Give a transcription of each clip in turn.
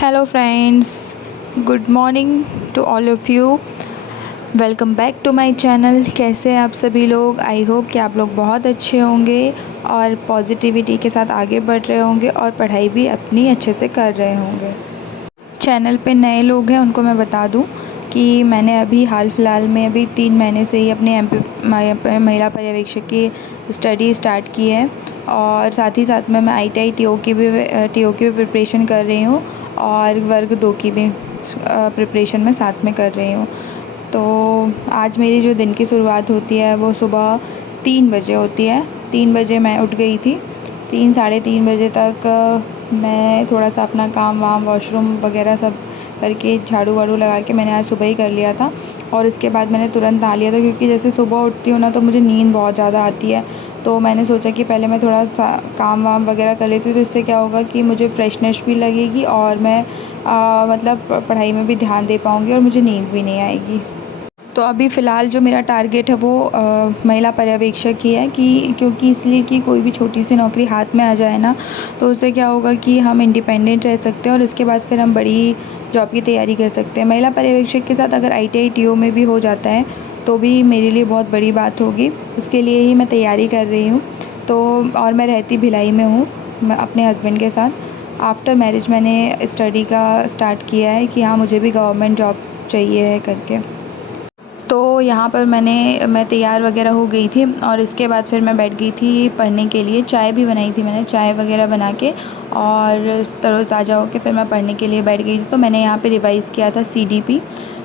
Hello friends, good morning to all of you. Welcome back to my channel. कैसे हैं आप सभी लोग? आई होप कि आप लोग बहुत अच्छे होंगे और पॉजिटिविटी के साथ आगे बढ़ रहे होंगे और पढ़ाई भी अपनी अच्छे से कर रहे होंगे। चैनल पे नए लोग हैं उनको मैं बता दूं कि मैंने अभी हाल फ़िलहाल में अभी 3 महीने से ही अपने महिला पर्यवेक्षक की स्टडी स्टार्ट की है और साथ ही साथ में मैं ITI TO की भी प्रिपरेशन कर रही हूँ और वर्ग 2 की भी प्रिपरेशन में साथ में कर रही हूँ। तो आज मेरी जो दिन की शुरुआत होती है वो सुबह 3 बजे होती है। 3 बजे मैं उठ गई थी। 3 साढ़े 3 बजे तक मैं थोड़ा सा अपना काम वाम वॉशरूम वगैरह सब करके झाड़ू वाड़ू लगा के मैंने आज सुबह ही कर लिया था और उसके बाद मैंने तुरंत नहा लिया था, क्योंकि जैसे सुबह उठती हूँ ना तो मुझे नींद बहुत ज़्यादा आती है। तो मैंने सोचा कि पहले मैं थोड़ा सा काम वाम वगैरह कर लेती हूँ, तो इससे क्या होगा कि मुझे फ्रेशनेस भी लगेगी और मैं मतलब पढ़ाई में भी ध्यान दे पाऊँगी और मुझे नींद भी नहीं आएगी। तो अभी फ़िलहाल जो मेरा टारगेट है वो महिला पर्यवेक्षक ही है, कि क्योंकि इसलिए कि कोई भी छोटी सी नौकरी हाथ में आ जाए ना तो उससे क्या होगा कि हम इंडिपेंडेंट रह सकते हैं और उसके बाद फिर हम बड़ी जॉब की तैयारी कर सकते हैं। महिला पर्यवेक्षक के साथ अगर ITI TO में भी हो जाता है तो भी मेरे लिए बहुत बड़ी बात होगी। उसके लिए ही मैं तैयारी कर रही हूँ। तो और मैं रहती भिलाई में हूँ, मैं अपने हस्बैंड के साथ। आफ्टर मैरिज मैंने स्टडी का स्टार्ट किया है कि हाँ मुझे भी गवर्नमेंट जॉब चाहिए है करके। तो यहाँ पर मैं तैयार वगैरह हो गई थी और इसके बाद फिर मैं बैठ गई थी पढ़ने के लिए। चाय भी बनाई थी मैंने, चाय वगैरह बना के और तरोताज़ा होकर फिर मैं पढ़ने के लिए बैठ गई थी। तो मैंने यहाँ पे रिवाइज़ किया था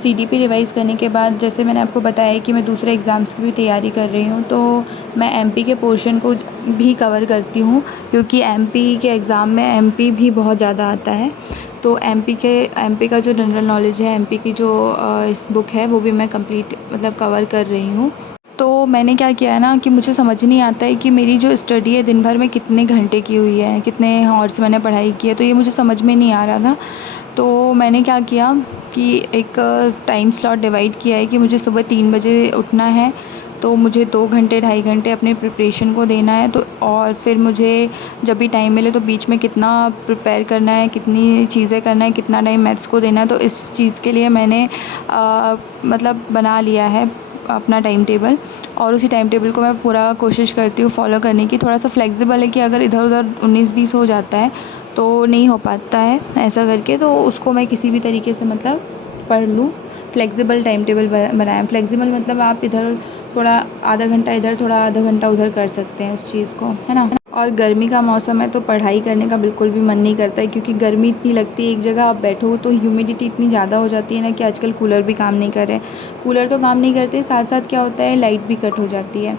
CDP रिवाइज़ करने के बाद जैसे मैंने आपको बताया कि मैं दूसरे एग्ज़ाम्स की भी तैयारी कर रही हूँ, तो मैं MP के पोर्शन को भी कवर करती हूँ, क्योंकि MP के एग्ज़ाम में MP भी बहुत ज़्यादा आता है। तो MP का जो जनरल नॉलेज है, MP की जो बुक है वो भी मैं कंप्लीट मतलब कवर कर रही हूँ। तो मैंने क्या किया है ना कि मुझे समझ नहीं आता है कि मेरी जो स्टडी है दिन भर में कितने घंटे की हुई है, कितने हॉर्स मैंने पढ़ाई की है, तो ये मुझे समझ में नहीं आ रहा था। तो मैंने क्या किया कि एक टाइम स्लॉट डिवाइड किया है कि मुझे सुबह 3 बजे उठना है, तो मुझे 2 घंटे 2.5 घंटे अपने प्रिपरेशन को देना है। तो और फिर मुझे जब भी टाइम मिले तो बीच में कितना प्रिपेयर करना है, कितनी चीज़ें करना है, कितना टाइम मैथ्स को देना है, तो इस चीज़ के लिए मैंने मतलब बना लिया है अपना टाइम टेबल और उसी टाइम टेबल को मैं पूरा कोशिश करती हूँ फॉलो करने की। थोड़ा सा फ्लेक्सिबल है कि अगर इधर उधर 19-20 हो जाता है तो नहीं हो पाता है ऐसा करके, तो उसको मैं किसी भी तरीके से मतलब पढ़ लूँ। फ्लेक्सिबल टाइम टेबल बनाएं। फ्लेक्सिबल मतलब आप इधर थोड़ा आधा घंटा इधर, थोड़ा आधा घंटा उधर कर सकते हैं उस चीज़ को, है ना। और गर्मी का मौसम है तो पढ़ाई करने का बिल्कुल भी मन नहीं करता है, क्योंकि गर्मी इतनी लगती है, एक जगह आप बैठो तो ह्यूमिडिटी इतनी ज़्यादा हो जाती है ना कि आजकल कूलर भी काम नहीं कर रहे। कूलर तो काम नहीं करते, साथ साथ क्या होता है लाइट भी कट हो जाती है।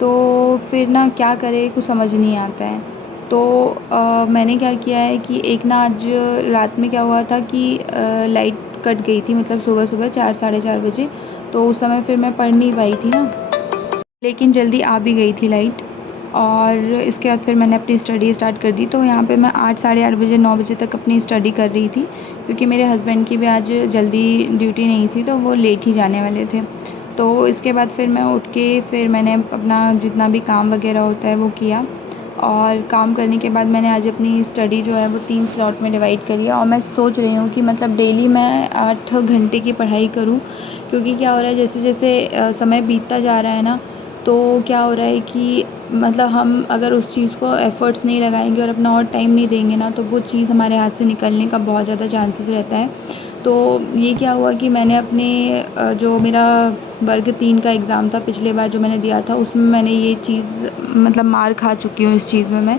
तो फिर ना क्या करें कुछ समझ नहीं आता है। तो मैंने क्या किया है कि एक ना आज रात में क्या हुआ था कि लाइट कट गई थी, मतलब सुबह सुबह 4 साढ़े 4 बजे। तो उस समय फिर मैं पढ़ नहीं पाई थी ना, लेकिन जल्दी आ भी गई थी लाइट। और इसके बाद फिर मैंने अपनी स्टडी स्टार्ट कर दी। तो यहाँ पे मैं 8 साढ़े 8 बजे 9 बजे तक अपनी स्टडी कर रही थी, क्योंकि मेरे हस्बैंड की भी आज जल्दी ड्यूटी नहीं थी तो वो लेट ही जाने वाले थे। तो इसके बाद फिर मैं उठ के फिर मैंने अपना जितना भी काम वगैरह होता है वो किया और काम करने के बाद मैंने आज अपनी स्टडी जो है वो 3 स्लॉट में डिवाइड करी है और मैं सोच रही हूँ कि मतलब डेली मैं 8 घंटे की पढ़ाई करूँ। क्योंकि क्या हो रहा है जैसे जैसे समय बीतता जा रहा है ना, तो क्या हो रहा है कि मतलब हम अगर उस चीज़ को एफ़र्ट्स नहीं लगाएंगे और अपना और टाइम नहीं देंगे ना, तो वो चीज़ हमारे हाथ से निकलने का बहुत ज़्यादा चांसेस रहता है। तो ये क्या हुआ कि मैंने अपने जो मेरा वर्ग 3 का एग्ज़ाम था पिछले बार जो मैंने दिया था, उसमें मैंने ये चीज़ मतलब मार खा चुकी हूँ इस चीज़ में।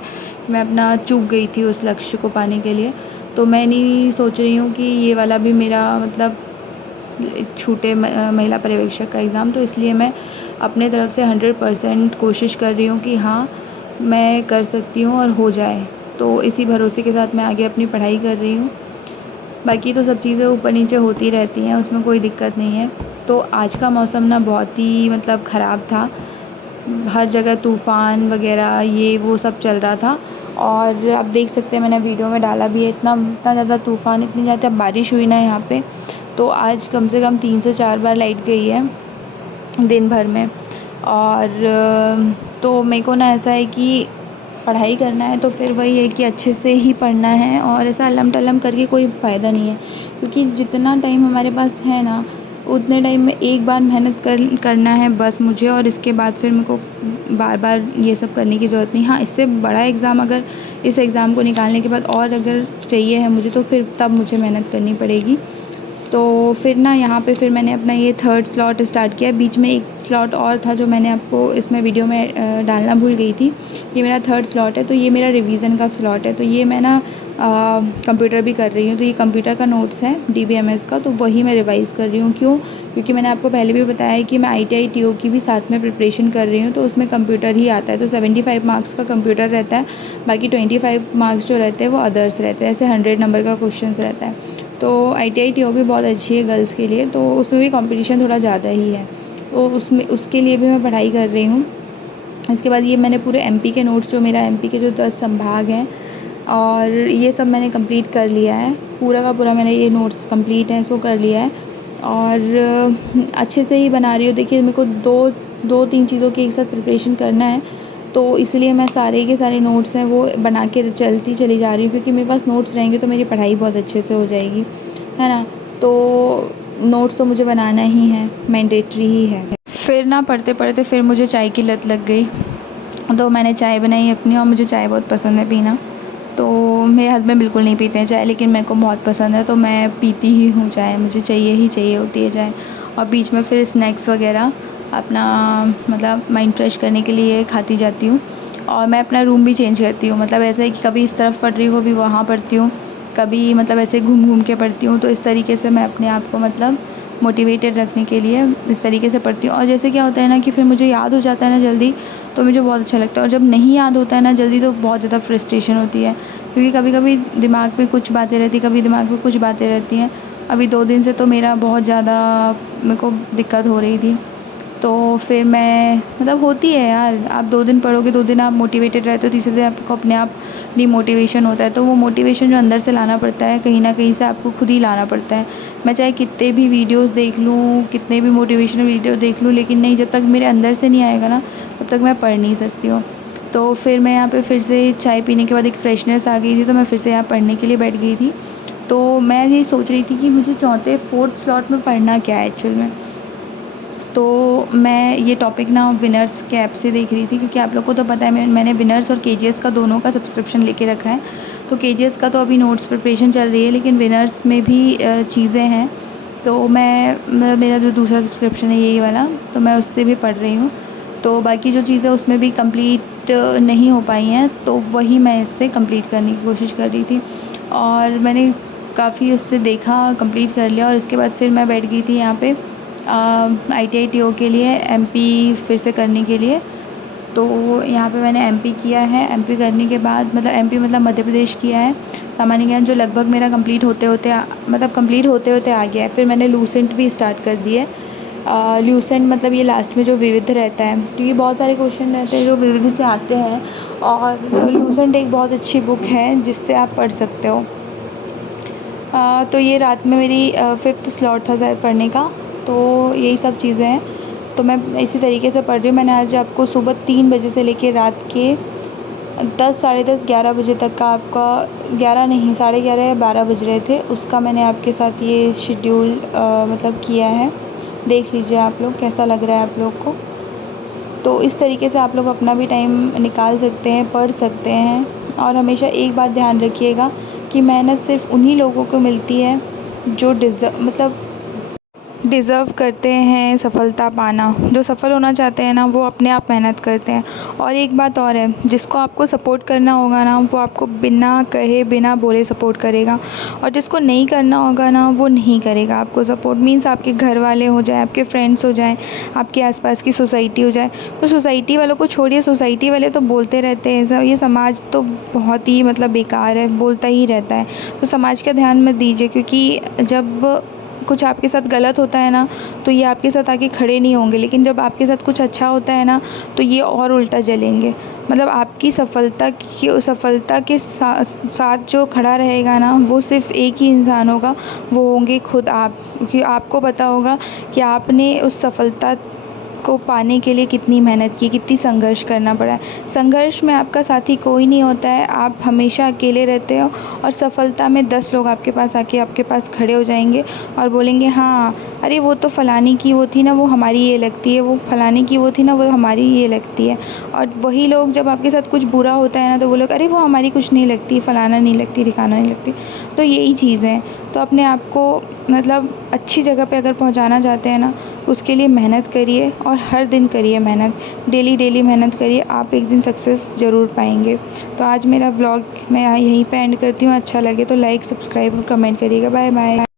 मैं अपना चूक गई थी उस लक्ष्य को पाने के लिए। तो मैं नहीं सोच रही हूँ कि ये वाला भी मेरा मतलब छूटे महिला पर्यवेक्षक का एग्ज़ाम। तो इसलिए मैं अपने तरफ से 100% कोशिश कर रही हूँ कि हाँ मैं कर सकती हूँ और हो जाए। तो इसी भरोसे के साथ मैं आगे अपनी पढ़ाई कर रही हूँ। बाकी तो सब चीज़ें ऊपर नीचे होती रहती हैं, उसमें कोई दिक्कत नहीं है। तो आज का मौसम ना बहुत ही मतलब ख़राब था। हर जगह तूफ़ान वगैरह ये वो सब चल रहा था और आप देख सकते हैं मैंने वीडियो में डाला भी है, इतना इतना ज़्यादा तूफ़ान, इतनी ज़्यादा बारिश हुई ना यहाँ पे। तो आज कम से कम 3 से 4 बार लाइट गई है दिन भर में। और तो मेरे को ना ऐसा है कि पढ़ाई करना है तो फिर वही है कि अच्छे से ही पढ़ना है, और ऐसा अल्लम टल्लम करके कोई फ़ायदा नहीं है, क्योंकि जितना टाइम हमारे पास है ना उतने टाइम में एक बार मेहनत करना है बस मुझे, और इसके बाद फिर मेरे को बार बार ये सब करने की ज़रूरत नहीं। हाँ, इससे बड़ा एग्ज़ाम अगर इस एग्ज़ाम को निकालने के बाद और अगर चाहिए है मुझे तो फिर तब मुझे मेहनत करनी पड़ेगी। तो फिर ना यहाँ पे फिर मैंने अपना ये थर्ड स्लॉट स्टार्ट किया। बीच में एक स्लॉट और था जो मैंने आपको इसमें वीडियो में डालना भूल गई थी। ये मेरा थर्ड स्लॉट है, तो ये मेरा रिवीजन का स्लॉट है। तो ये मैं ना कंप्यूटर भी कर रही हूँ, तो ये कंप्यूटर का नोट्स है DBMS का, तो वही मैं रिवाइज़ कर रही हूँ। क्यों? क्योंकि मैंने आपको पहले भी बताया है कि मैं ITI TO की भी साथ में प्रिपरेशन कर रही हूँ, तो उसमें कंप्यूटर ही आता है। तो 75 मार्क्स का कंप्यूटर रहता है, बाकी 25 मार्क्स जो रहते हैं वो अदर्स रहते हैं। ऐसे 100 नंबर का क्वेश्चन रहता है। तो ITI TO भी बहुत अच्छी है गर्ल्स के लिए, तो उसमें भी कंपटीशन थोड़ा ज़्यादा ही है, तो उसके लिए भी मैं पढ़ाई कर रही हूँ। इसके बाद ये मैंने पूरे MP के नोट्स, जो मेरा MP के जो 10 संभाग हैं और ये सब मैंने कंप्लीट कर लिया है। पूरा का पूरा मैंने ये नोट्स कंप्लीट है, इसको कर लिया है और अच्छे से ही बना रही हूँ। देखिए मेरे को दो तीन चीज़ों की एक साथ प्रिपरेशन करना है, तो इसलिए मैं सारे के सारे नोट्स हैं वो बना के चलती चली जा रही हूँ, क्योंकि मेरे पास नोट्स रहेंगे तो मेरी पढ़ाई बहुत अच्छे से हो जाएगी, है ना। तो नोट्स तो मुझे बनाना ही है, मैंडेटरी ही है। फिर ना पढ़ते पढ़ते फिर मुझे चाय की लत लग गई, तो मैंने चाय बनाई अपनी, और मुझे चाय बहुत पसंद है पीना। तो मेरे हस्बैंड बिल्कुल नहीं पीते हैं चाय, लेकिन मेरे को बहुत पसंद है, तो मैं पीती ही हूँ चाय, मुझे चाहिए ही चाहिए होती है चाय। और बीच में फिर स्नैक्स वगैरह अपना मतलब माइंड फ्रेश करने के लिए खाती जाती हूँ। और मैं अपना रूम भी चेंज करती हूँ, मतलब ऐसा है कि कभी इस तरफ पढ़ रही हूँ, कभी वहाँ पढ़ती हूँ, कभी मतलब ऐसे घूम घूम के पढ़ती हूँ। तो इस तरीके से मैं अपने आप को मतलब मोटिवेटेड रखने के लिए इस तरीके से पढ़ती हूँ। और जैसे क्या होता है ना कि फिर मुझे याद हो जाता है ना जल्दी, तो मुझे बहुत अच्छा लगता है। और जब नहीं याद होता है ना जल्दी, तो बहुत ज़्यादा फ्रस्ट्रेशन होती है, क्योंकि कभी कभी दिमाग में कुछ बातें रहती, कभी दिमाग में कुछ बातें रहती हैं। अभी 2 दिन से तो मेरा बहुत ज़्यादा मेरे को दिक्कत हो रही थी, तो फिर मैं मतलब होती है यार, आप 2 दिन पढ़ोगे, 2 दिन आप मोटिवेटेड रहते हो, तीसरे दिन आपको अपने आप डिमोटिवेशन होता है। तो वो मोटिवेशन जो अंदर से लाना पड़ता है, कहीं ना कहीं से आपको खुद ही लाना पड़ता है। मैं चाहे कितने भी वीडियोस देख लूँ, कितने भी मोटिवेशनल वीडियो देख लूँ, लेकिन नहीं, जब तक मेरे अंदर से नहीं आएगा ना तब तक मैं पढ़ नहीं सकती हूँ। तो फिर मैं यहाँ पे फिर से चाय पीने के बाद एक फ्रेशनेस आ गई थी, तो मैं फिर से यहाँ पढ़ने के लिए बैठ गई थी। तो मैं यही सोच रही थी कि मुझे चौथे फोर्थ स्लॉट में पढ़ना क्या है एक्चुअल में। तो मैं ये टॉपिक ना विनर्स के ऐप से देख रही थी, क्योंकि आप लोग को तो पता है मैंने विनर्स और KGS का दोनों का सब्सक्रिप्शन लेके रखा है। तो KGS का तो अभी नोट्स प्रिपरेशन चल रही है, लेकिन विनर्स में भी चीज़ें हैं। तो मैं मेरा जो दूसरा सब्सक्रिप्शन है यही वाला, तो मैं उससे भी पढ़ रही हूँ। तो बाकी जो चीज़ें उसमें भी कंप्लीट नहीं हो पाई हैं, तो वही मैं इससे कंप्लीट करने की कोशिश कर रही थी। और मैंने काफ़ी उससे देखा, कंप्लीट कर लिया, और इसके बाद फिर मैं बैठ गई थी यहाँ पे ITI TO के लिए MP फिर से करने के लिए। तो यहाँ पे मैंने MP किया है। MP करने के बाद मतलब MP मतलब मध्य प्रदेश किया है, सामान्य ज्ञान, जो लगभग मेरा कंप्लीट होते होते आ गया है। फिर मैंने लूसेंट भी स्टार्ट कर दी है। लूसेंट मतलब ये लास्ट में जो विविध रहता है, क्योंकि बहुत सारे क्वेश्चन रहते हैं जो विविध से आते हैं, और लूसेंट एक बहुत अच्छी बुक है जिससे आप पढ़ सकते हो। तो ये रात में मेरी 5th स्लॉट था शायद पढ़ने का। तो यही सब चीज़ें हैं, तो मैं इसी तरीके से पढ़ रही हूँ। मैंने आज आपको सुबह 3 बजे से लेके रात के 10, साढ़े 10, 11 बजे तक का, आपका 11 नहीं, 11:30 या 12 बज रहे थे, उसका मैंने आपके साथ ये शेड्यूल मतलब किया है। देख लीजिए आप लोग कैसा लग रहा है आप लोग को। तो इस तरीके से आप लोग अपना भी टाइम निकाल सकते हैं, पढ़ सकते हैं। और हमेशा एक बात ध्यान रखिएगा कि मेहनत सिर्फ़ उन्हीं लोगों को मिलती है जो डिज़र्व करते हैं सफलता पाना। जो सफल होना चाहते हैं ना, वो अपने आप मेहनत करते हैं। और एक बात और है, जिसको आपको सपोर्ट करना होगा ना, वो आपको बिना कहे बिना बोले सपोर्ट करेगा, और जिसको नहीं करना होगा ना, वो नहीं करेगा आपको सपोर्ट। मीन्स आपके घर वाले हो जाए, आपके फ्रेंड्स हो जाए, आपके आसपास की सोसाइटी हो जाए। तो सोसाइटी वालों को छोड़िए, सोसाइटी वाले तो बोलते रहते हैं, ये समाज तो बहुत ही मतलब बेकार है, बोलता ही रहता है। तो समाज का ध्यान मत दीजिए, क्योंकि जब कुछ आपके साथ गलत होता है ना, तो ये आपके साथ आके खड़े नहीं होंगे, लेकिन जब आपके साथ कुछ अच्छा होता है ना, तो ये और उल्टा जलेंगे। मतलब आपकी सफलता के साथ जो खड़ा रहेगा ना, वो सिर्फ़ एक ही इंसान होगा, वो होंगे खुद आप। क्योंकि आपको पता होगा कि आपने उस सफलता को पाने के लिए कितनी मेहनत की, कितनी संघर्ष करना पड़ा है। संघर्ष में आपका साथी कोई नहीं होता है, आप हमेशा अकेले रहते हो और सफलता में 10 लोग आपके पास आके आपके पास खड़े हो जाएंगे और बोलेंगे हाँ अरे वो तो फ़लानी की वो थी ना, वो हमारी ये लगती है, वो फ़लानी की वो थी ना, वो हमारी ये लगती है। और वही लोग जब आपके साथ कुछ बुरा होता है ना, तो वो लोग अरे वो हमारी कुछ नहीं लगती, फ़लाना नहीं लगती, ठिकाना नहीं लगती। तो यही चीज़ है। तो अपने आप को मतलब अच्छी जगह पे अगर पहुंचाना चाहते हैं ना, उसके लिए मेहनत करिए और हर दिन करिए मेहनत, डेली डेली मेहनत करिए, आप एक दिन सक्सेस ज़रूर पाएंगे। तो आज मेरा ब्लॉग मैं यहीं पे एंड करती हूँ। अच्छा लगे तो लाइक, सब्सक्राइब और कमेंट करिएगा। Bye bye.